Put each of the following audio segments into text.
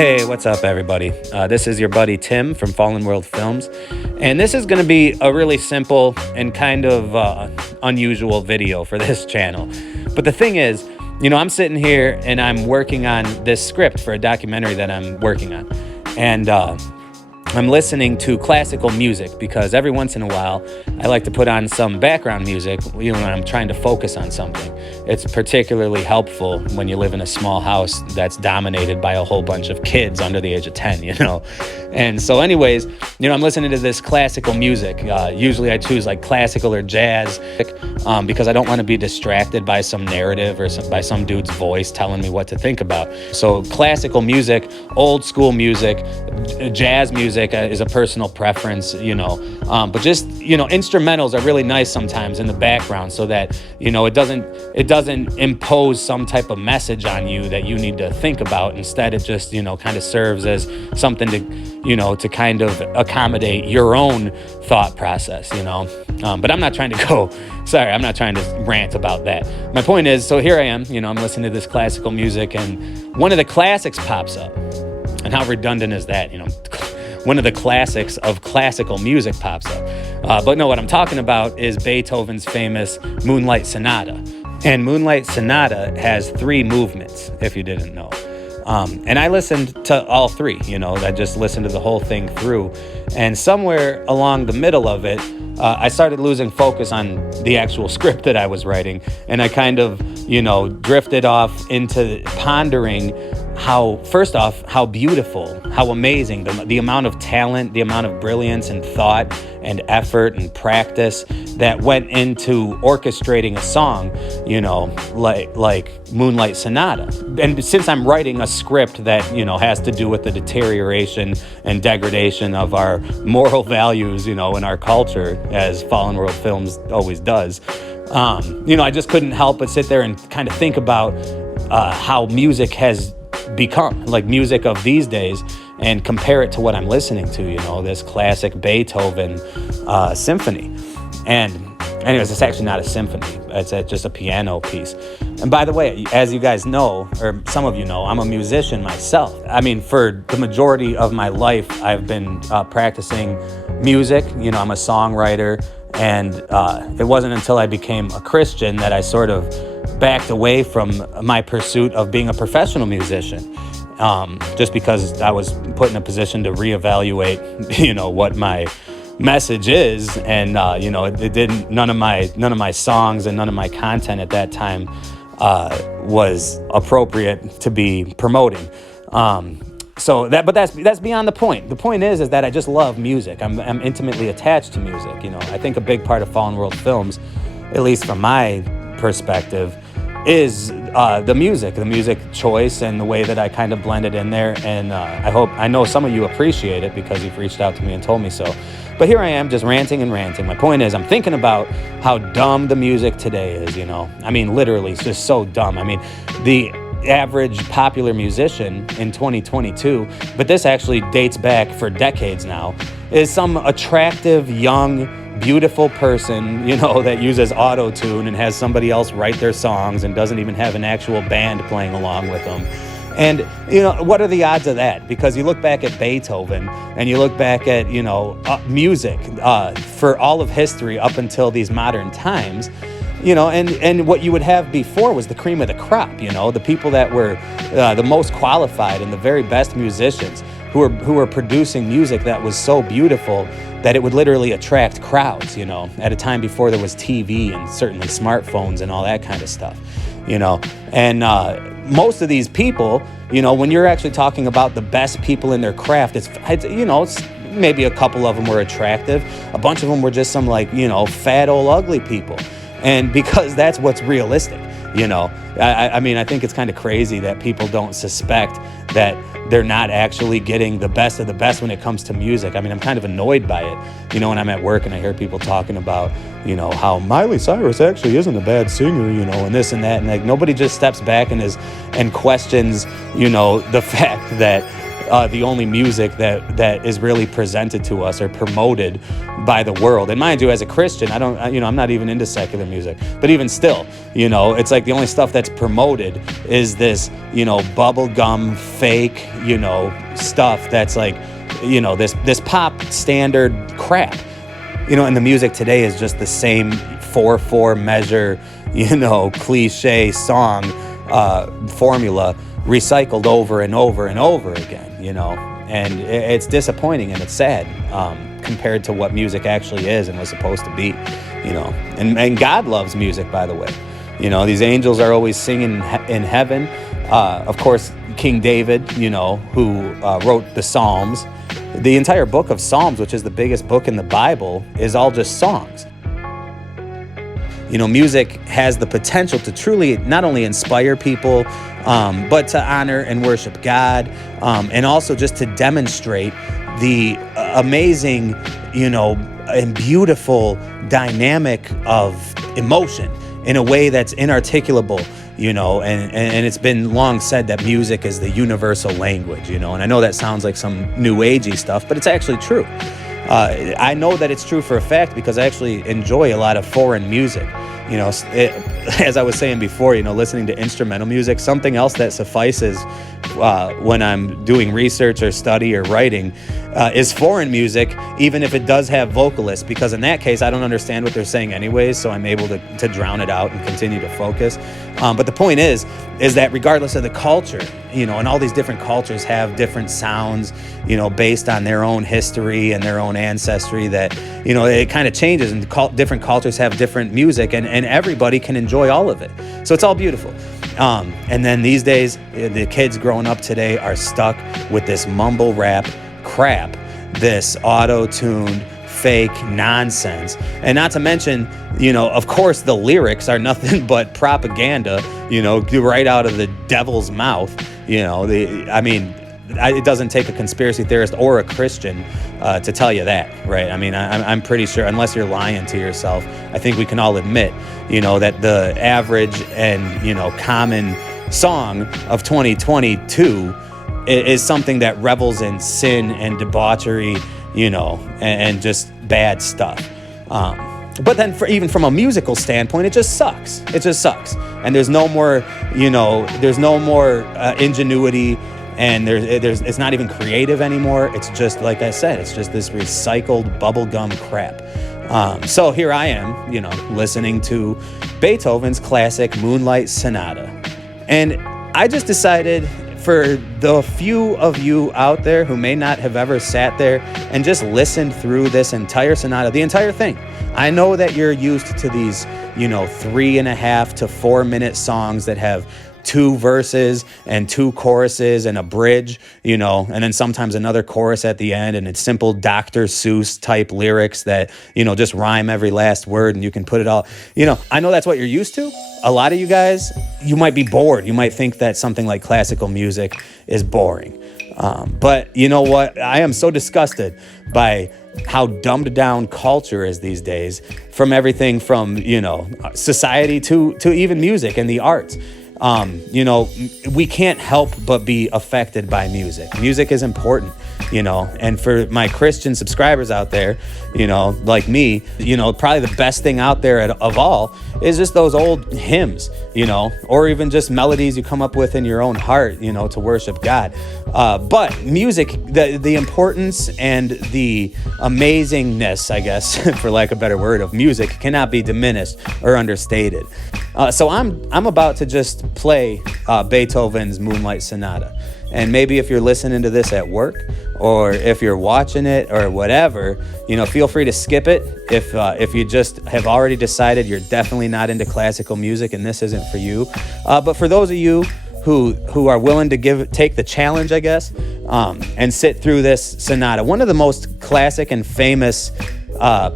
Hey, what's up, everybody? This is your buddy Tim from Fallen World Films, and this is going to be a really simple and kind of unusual video for this channel. But the thing is, I'm sitting here and I'm working on this script for a documentary that I'm working on, and I'm listening to classical music because every once in a while I like to put on some background music, when I'm trying to focus on something. It's particularly helpful when you live in a small house that's dominated by a whole bunch of kids under the age of 10, And so anyways, I'm listening to this classical music. Usually I choose like classical or jazz because I don't want to be distracted by some narrative or by some dude's voice telling me what to think about. So classical music, old school music, jazz music is a personal preference, but just, instrumentals are really nice sometimes in the background so that, it doesn't impose some type of message on you that you need to think about. Instead, it just, kind of serves as something to kind of accommodate your own thought process, but I'm not trying to rant about that. My point is, so here I am, I'm listening to this classical music and one of the classics pops up. And how redundant is that? One of the classics of classical music pops up. But no, what I'm talking about is Beethoven's famous Moonlight Sonata. And Moonlight Sonata has 3 movements, if you didn't know. And I listened to all 3, I just listened to the whole thing through. And somewhere along the middle of it, I started losing focus on the actual script that I was writing. And I kind of, drifted off into pondering how beautiful, how amazing, the amount of talent, the amount of brilliance and thought and effort and practice that went into orchestrating a song, like Moonlight Sonata. And since I'm writing a script that, has to do with the deterioration and degradation of our moral values, in our culture, as Fallen World Films always does, I just couldn't help but sit there and kind of think about how music has become, like music of these days, and compare it to what I'm listening to, this classic Beethoven symphony. And anyways, it's actually not a symphony. It's just a piano piece. And by the way, as you guys know, or some of you know, I'm a musician myself. I mean, for the majority of my life, I've been practicing music. I'm a songwriter. And it wasn't until I became a Christian that I sort of backed away from my pursuit of being a professional musician, just because I was put in a position to reevaluate, what my message is, and it didn't. None of my songs and none of my content at that time was appropriate to be promoting. But that's beyond the point. The point is that I just love music. I'm intimately attached to music. I think a big part of Fallen World Films, at least from my perspective, is the music choice and the way that I kind of blend it in there. And I know some of you appreciate it because you've reached out to me and told me so. But here I am just ranting and ranting. My point is, I'm thinking about how dumb the music today is, I mean, literally, it's just so dumb. I mean, the average popular musician in 2022, but this actually dates back for decades now, is some attractive, young, beautiful person, that uses auto-tune and has somebody else write their songs and doesn't even have an actual band playing along with them. And, what are the odds of that? Because you look back at Beethoven and you look back at, music for all of history up until these modern times, and what you would have before was the cream of the crop, the people that were the most qualified and the very best musicians who were producing music that was so beautiful that it would literally attract crowds, at a time before there was TV and certainly smartphones and all that kind of stuff, and most of these people, when you're actually talking about the best people in their craft, it's maybe a couple of them were attractive. A bunch of them were just some fat old ugly people. And because that's what's realistic, I mean, I think it's kind of crazy that people don't suspect that they're not actually getting the best of the best when it comes to music. I mean, I'm kind of annoyed by it, when I'm at work and I hear people talking about, how Miley Cyrus actually isn't a bad singer, and this and that. And like nobody just steps back and questions, the fact that the only music that is really presented to us or promoted by the world. And mind you, as a Christian, I'm not even into secular music, but even still, it's like the only stuff that's promoted is this, bubblegum fake, stuff that's like, this pop standard crap, and the music today is just the same 4/4 measure, cliche song formula recycled over and over and over again, and it's disappointing and it's sad compared to what music actually is and was supposed to be, and God loves music, by the way. These angels are always singing in heaven. Of course, King David, who wrote the Psalms. The entire book of Psalms, which is the biggest book in the Bible, is all just songs. Music has the potential to truly not only inspire people, but to honor and worship God, and also just to demonstrate the amazing, and beautiful dynamic of emotion in a way that's inarticulable, and it's been long said that music is the universal language, and I know that sounds like some new agey stuff, but it's actually true. I know that it's true for a fact because I actually enjoy a lot of foreign music. As I was saying before, listening to instrumental music, something else that suffices when I'm doing research or study or writing is foreign music, even if it does have vocalists, because in that case, I don't understand what they're saying anyways, so I'm able to drown it out and continue to focus. But the point is that regardless of the culture, and all these different cultures have different sounds, based on their own history and their own ancestry, that, it kind of changes, and different cultures have different music, and everybody can enjoy all of it. So it's all beautiful. And then these days, the kids growing up today are stuck with this mumble rap crap, this auto-tuned fake nonsense. And not to mention, of course, the lyrics are nothing but propaganda, right out of the devil's mouth. It doesn't take a conspiracy theorist or a Christian to tell you that, right? I'm pretty sure, unless you're lying to yourself, I think we can all admit, that the average and, common song of 2022 is something that revels in sin and debauchery, and just bad stuff. But then even from a musical standpoint, it just sucks. It just sucks. And there's no more, ingenuity, and it's not even creative anymore. It's just, like I said, it's just this recycled bubblegum crap. So here I am, listening to Beethoven's classic Moonlight Sonata. And I just decided, for the few of you out there who may not have ever sat there and just listened through this entire sonata, the entire thing. I know that you're used to these, 3.5 to 4 minute songs that have 2 verses and 2 choruses and a bridge, and then sometimes another chorus at the end, and it's simple Dr. Seuss type lyrics that, just rhyme every last word, and you can put it all, I know that's what you're used to. A lot of you guys, you might be bored. You might think that something like classical music is boring. But you know what? I am so disgusted by how dumbed down culture is these days, from everything from, society to even music and the arts. We can't help but be affected by music. Music is important, and for my Christian subscribers out there, like me, probably the best thing out there of all is just those old hymns, or even just melodies you come up with in your own heart, to worship God. But music, the importance and the amazingness, I guess, for lack of a better word, of music cannot be diminished or understated. So I'm about to just play Beethoven's Moonlight Sonata. And maybe if you're listening to this at work, or if you're watching it or whatever, feel free to skip it. If you just have already decided you're definitely not into classical music and this isn't for you. But for those of you who are willing to take the challenge, I guess, and sit through this sonata, one of the most classic and famous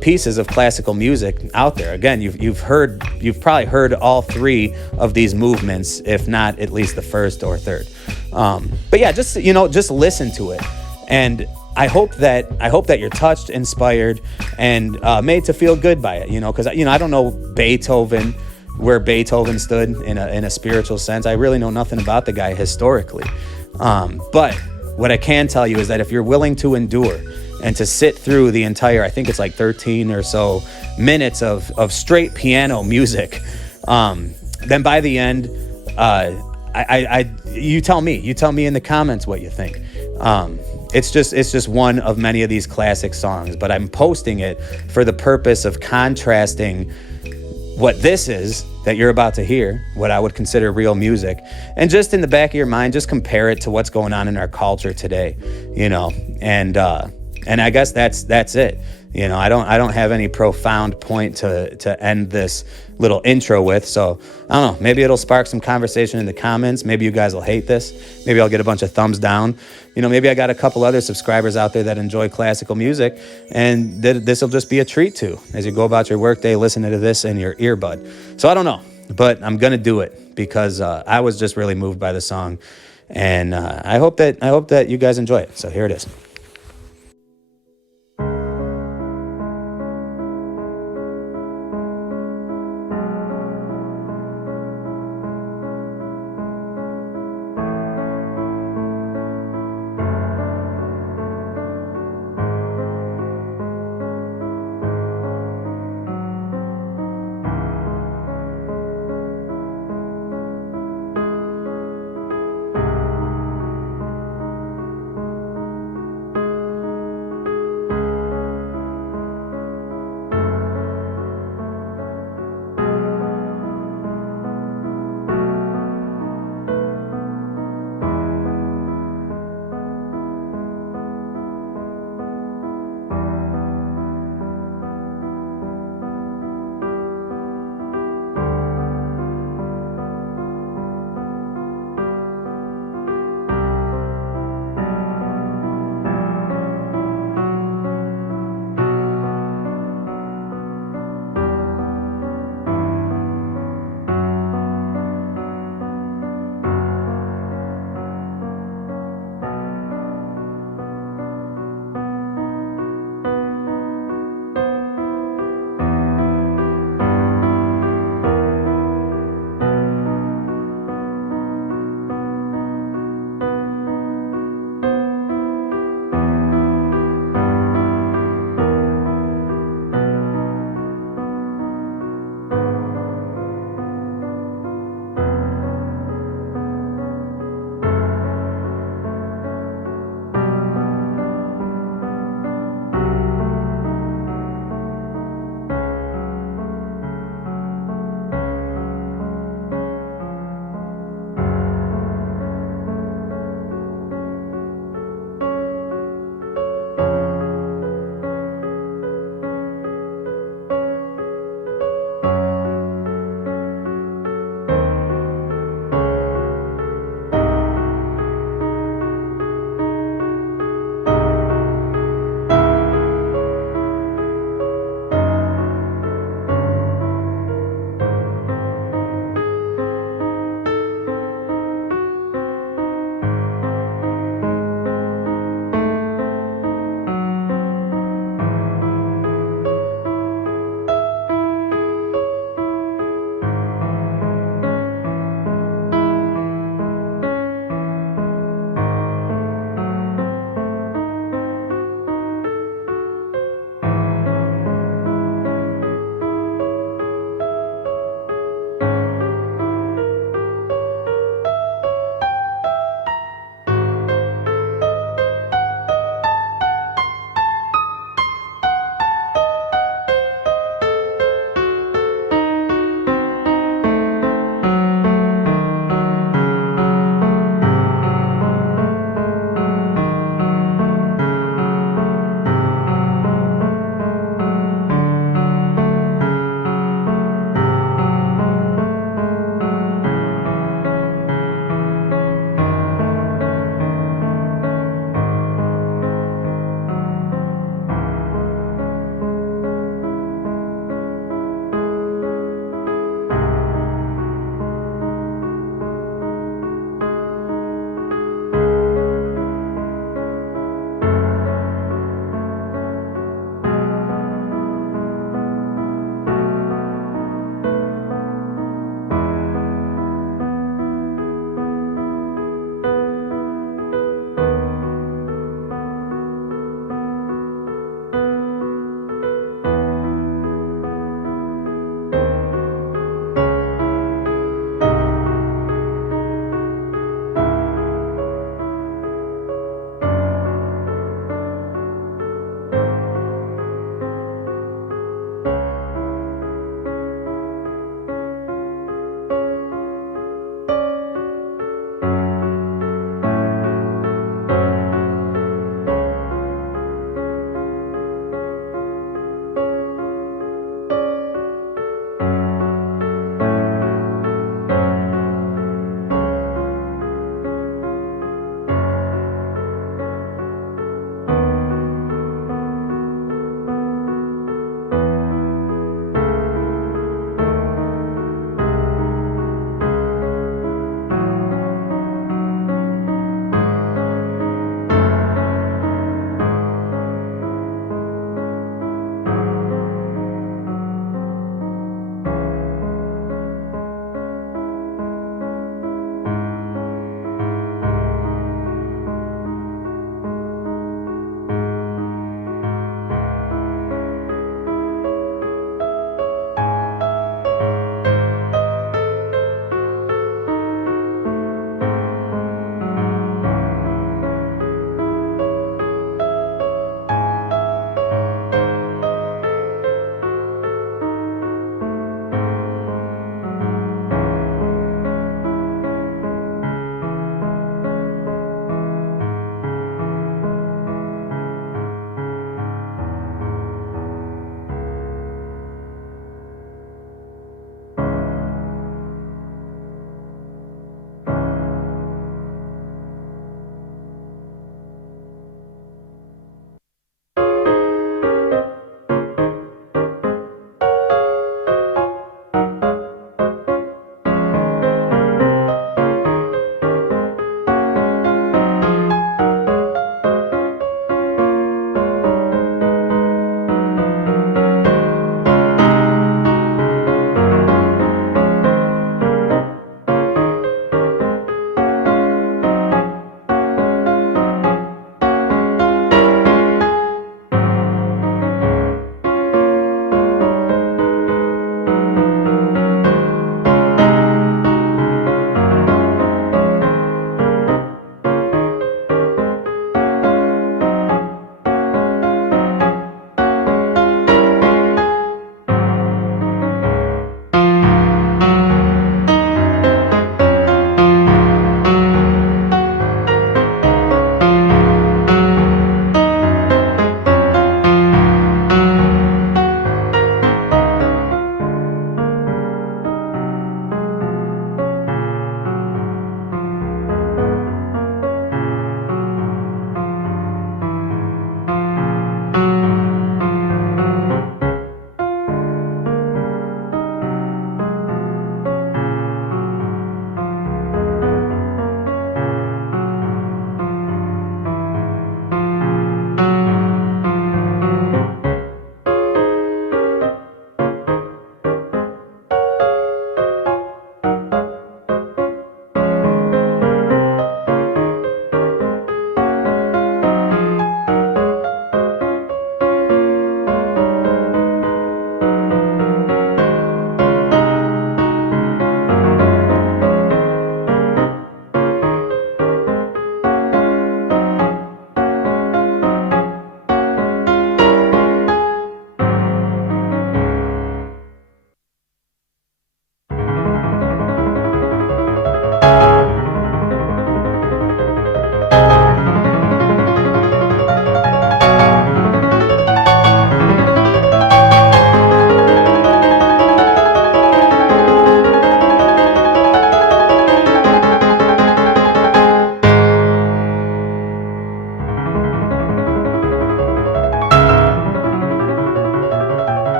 pieces of classical music out there. Again, you've probably heard all 3 of these movements, if not at least the first or third. But yeah, just listen to it, and I hope that you're touched, inspired, and made to feel good by it. Because I don't know Beethoven, where Beethoven stood in a spiritual sense. I really know nothing about the guy historically, but What I can tell you is that if you're willing to endure and to sit through the entire, I think it's like 13 or so minutes of straight piano music, then by the end, you tell me in the comments what you think. It's just one of many of these classic songs, but I'm posting it for the purpose of contrasting what this is that you're about to hear, what I would consider real music, and just in the back of your mind, just compare it to what's going on in our culture today, and I guess that's it. I don't have any profound point to end this little intro with. So I don't know, maybe it'll spark some conversation in the comments. Maybe you guys will hate this. Maybe I'll get a bunch of thumbs down. Maybe I got a couple other subscribers out there that enjoy classical music, and this will just be a treat to as you go about your workday listening to this in your earbud. So I don't know, but I'm gonna do it because I was just really moved by the song, and I hope that you guys enjoy it. So here it is.